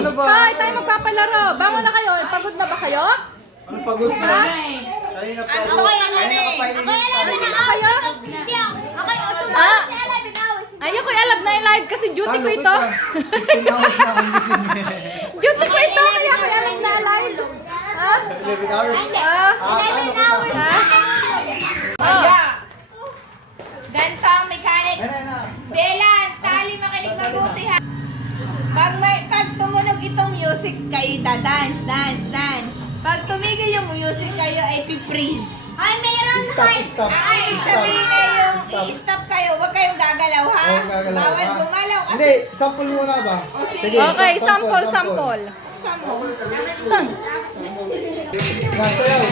Ano ba? Hi, tayo magpapalaro. Bangon na kayo. Pagod na ba kayo? Ano pagod na? Kanina pa. Ako yung alam eh. Ako yung alam na Kayo? Hindi ako. Ako yung Ah. automatic sa 11 hours. Ayun ko alam na live kasi duty ko ito. 16 hours na akong gising. Duty ko ito kaya ko alam na live. Ha? 11 hours. Ah. 11 hours. Oh. Ganto, mechanics. Belan, tali makinig mabuti ha. Pag tumunog itong music, kayo dance. Pag tumigil yung music, kayo ay pipreeze. Ay, mayroon Stop. Ay, sabihin na yung i-stop kayo, huwag kayong gagalaw ha. Oo, gagalaw, Bawal ha? gumalaw kasi Hindi, sample muna ba? O, sige. Okay, sample. buksan mo. Saan? Sayaw.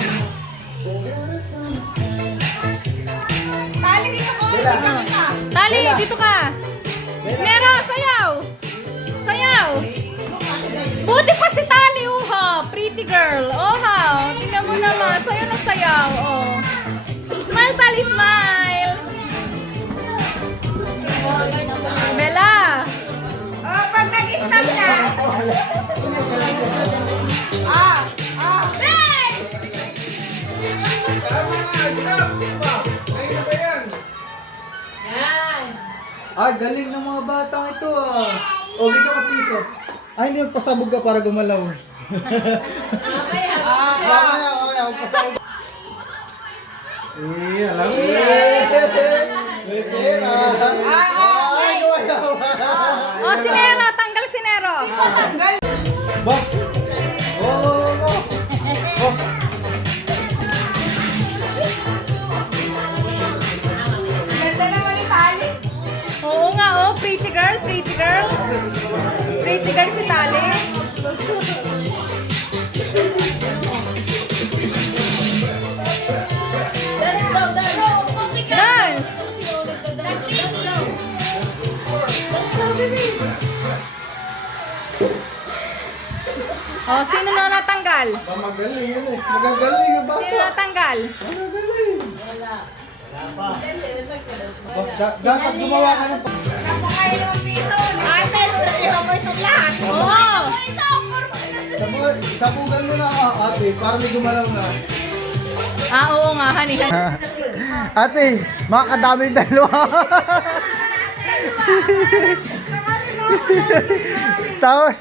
Tali dito ko, Bela. dito ka. Tali, dito ka. Nero, sayaw. Buti pa si Tali, pretty girl. Tingnan mo naman. Sayo na sayaw. Smile, Tali, smile. Bella. Pag nag-stop na. Hey! Ay, galing ng mga batang ito ah. O, bigyan ka piso. Ay, hindi, pasabog ka para gumalaw. Mamaya, pasabog. Alam mo. May pera. Ay, gumalaw. Si Nero. Tanggal si Nero. Tanggal. Bak! Oh! Ganda naman yung tali. Oo nga, pretty girl. Pretty girl si Tali. Dance. Sino na natanggal? Magaling yun eh. Magagaling yung bata. Sino natanggal? Magagaling. Dapat gumawa ka ng Napakain yung piso. Ate, sabihan mo itong lahat. Oo. Sabugan mo na ate, para may gumalaw na. Oo nga, honey. Ate, makakadaming dalawa. Tapos,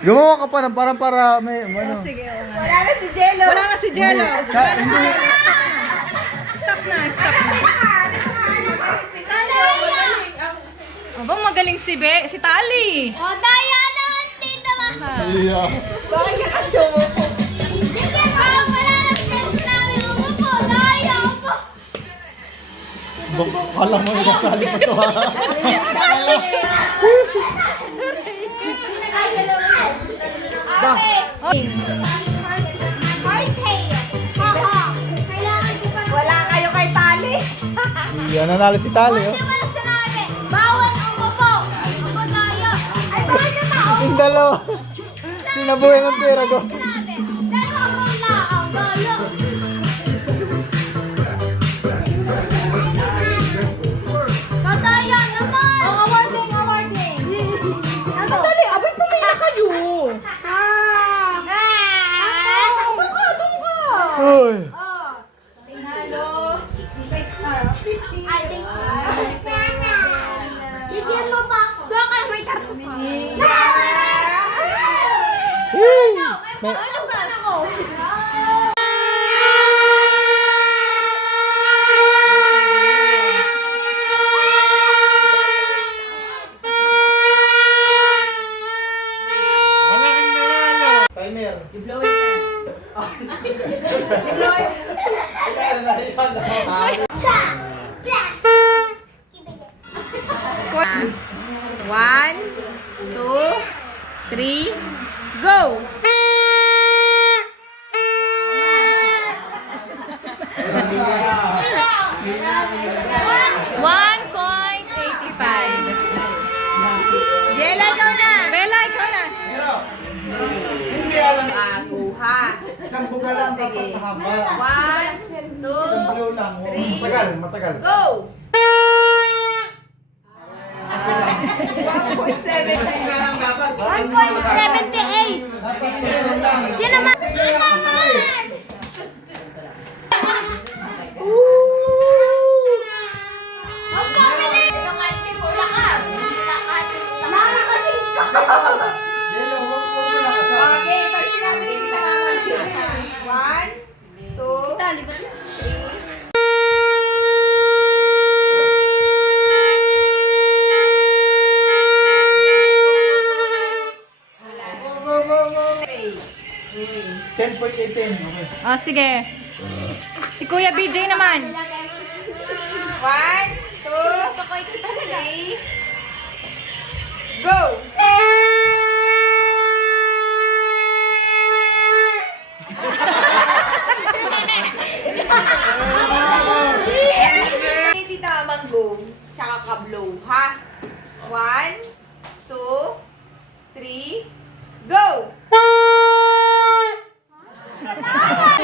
gumawa ka pa ng parang para may ano. Sige, oo nga. Wala na si Jello. Wala na si Jello. Hindi. Stop na. Abang magaling si Tali. O, daya na, tita ba? Yeah. Bakit ka kasi umupo? Wala na friends namin. Ako po, daya po. Kala mo yung kasali pa to ha. Ate, Hardtail. Haha. Kailangan ko pa. wala kayo kay tali. Yan, nanalo si Tali oh. Hindi mo na sinabi. Bawal ang upo. Upo tayo. Ay, bawal na tao. Yung dalawa. Sinabuhay ng pera ko. Sinabi. Dalawa mo lang ang balo. Pataya naman. Awarding. Ano? Tali, abay pumila kayo. Doon Doon ka. Uy. Tinalo. I think. Bigyan mo pa. So, kayo may karto pa. May, Ano ba ako? timer. One, two, three, go! $1.85. Jella, ikaw na. Bella, ikaw na. Hindi alam. Kuha. Isang buga lang dapat mahaba. 1, 2, Isang blow lang. three. Matagal. go! 1.78. Sino man? Okay, pag sinabi ni Tita Mama, 1, 2, 3. Go, go, go, go. 10.18. Okay. Oh, sige. Si Kuya BJ naman. 1, 2, 3, go! Hindi tamang go, tsaka ka-blow, ha? 1, 2, 3, go!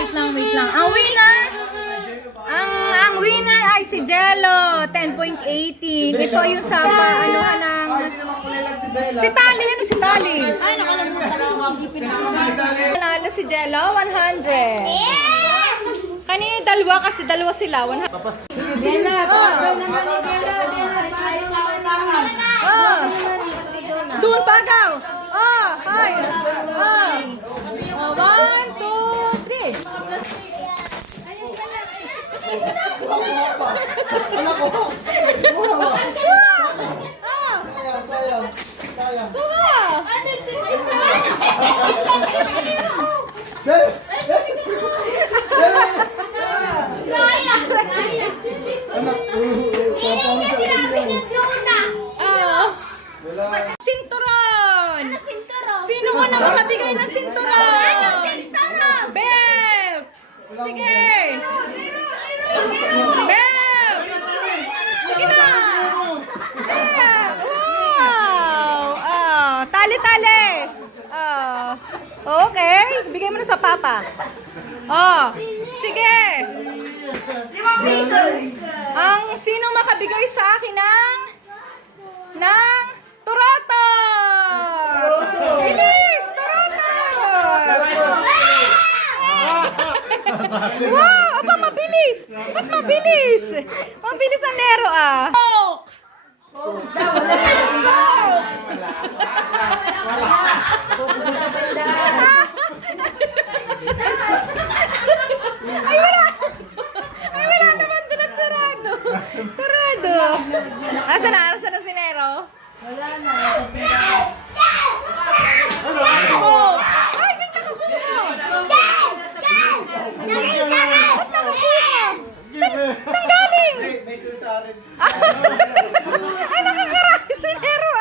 Wait lang. Ang winner ay si Jello, 10.18. Ito yung sa anuhan ng... Hindi naman kulilan si Bella. Si Tali, ano si Tali? Ay, nakalimutan. Nanalo si Jello, 100. Kanina dalawa kasi dalawa sila. 100. Doon pagaw. Hi. 1, 2, 3. Anak ko. Sayang. Tuha. Bella! Bella! Anak, Sinturon. Sino mo na makabigay ng sinturon? Belt. Sige. Belt. Sige na. Belt. Wow. Tali-tali. Okay. Bigay mo na sa papa. Sige. 5 pesos! Ang sino makabigay sa akin ng turator? Bilis! Turator! Wow! Aba, mabilis! At mabilis! Mabilis ang Nero Coke! Ay, wala! Ay, wala naman doon at sarado. Sarado. Asan na si Nero? Wala na. Oh! Ay, di nakakuha! Ba't nakakuha? Saan galing? may doon sa akin. Ay, nakakarami si Nero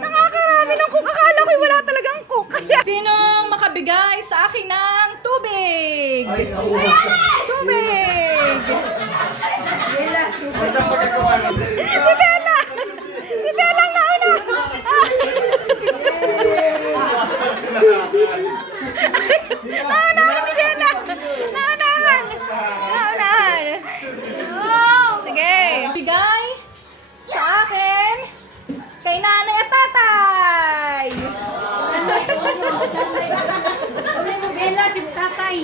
Nakakarami ng cook. Akala ko'y wala talagang cook. Sinong makabigay sa akin ng tubig? Tubig! Si Bella! Si Bella ang nauna! Naunahan ni Bella! Naunahan! Sige! Bigay sa akin kay nanay at tatay! Bella, si tatay.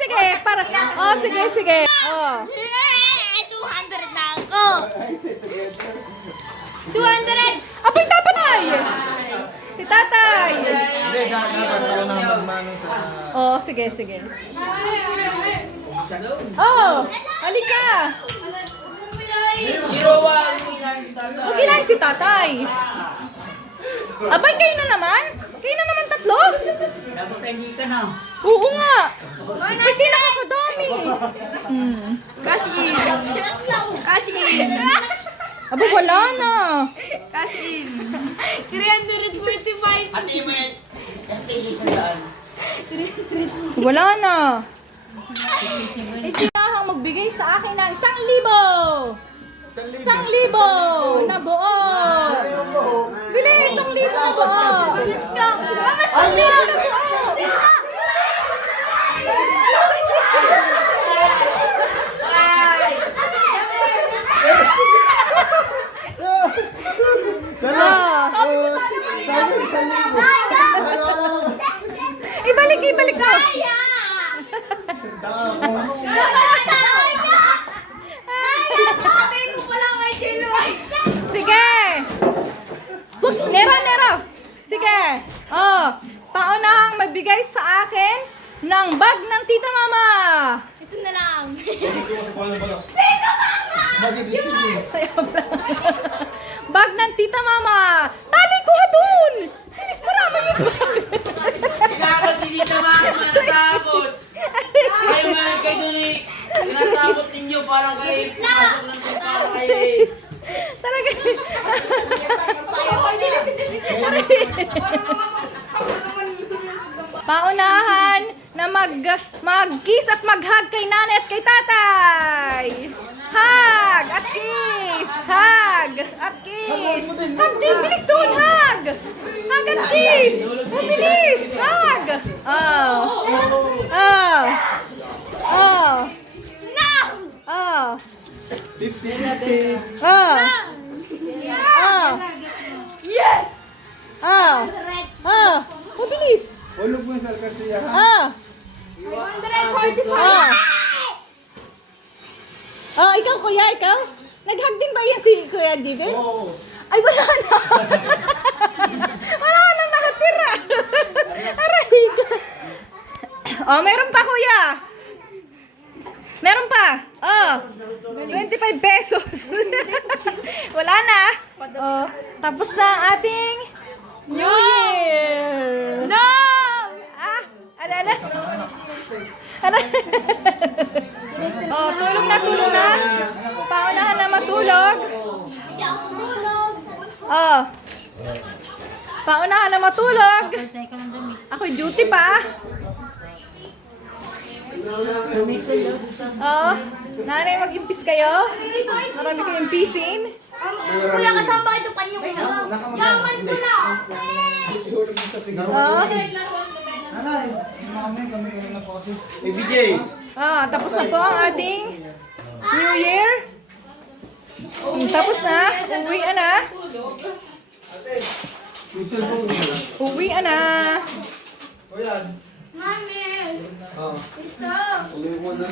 Sige. Para, sige. 200 na ako. 200. Apoy tatay! Si tatay! Sige. Halika! Huwag kinain si tatay. Abay, kayo na naman? Kayo na naman tatlo? Dapat hindi ka na. Oo nga. Ba't di nakakadami? Cash in! Aba, wala na. Cash in! 345. Wala na. Sinahang magbigay sa akin ng 1,000. 1,000 na buo. Bilis, 1,000 na buo. Let's go. Mama, susi. Bakit isipin? Bag ng tita mama. Tali ko dun. Bilis, marami yung bag. Takot si Tita Mama, natakot. Kayo mga kayo doon eh. Natakot ninyo parang kayo. Pasok lang kayo parang kayo eh. Talaga. Paunahan na mag-kiss at mag-hug kay nanay at kay tatay. Hug at kiss. Hug at kiss. Hug din, bilis doon, hug. Hug at kiss. Oh, bilis. Hug. Oh. Oh. Oh. No! Oh. 50-50. Oh. Oh. Yes! Oh. Red. Oh. Oh, bilis. Hulog mo yung salkasiya ha. Oh. 145. Oh. Oh, ikaw kuya, ikaw? Nag-hug din ba yan si Kuya David? Oo. Ay, wala na. Wala na nakatira. Aray ka. Oh, meron pa kuya. Meron pa. Oh, 25 pesos. Wala na. Oh, tapos na ang ating New Year. No! Ah, ano? Ano? Oh, tulog na, tulog na. Paunahan na matulog. Hindi ako tutulog. Oh. Paunahan na matulog. Ako'y duty pa. Oh. Nanay, mag-impis kayo. Marami kayong impisin. Kuya, kasama ba ito panyo ko? Yaman ko na. Ihulog mo sa tingin. Oh. Nanay, kami na po kasi. Eh, BJ. Ah, tapos na po ang ating New Year. Tapos na. Uwi na. Whistle po. Uwi na. O yan. Mami! Oo. Gusto! Uwi mo na.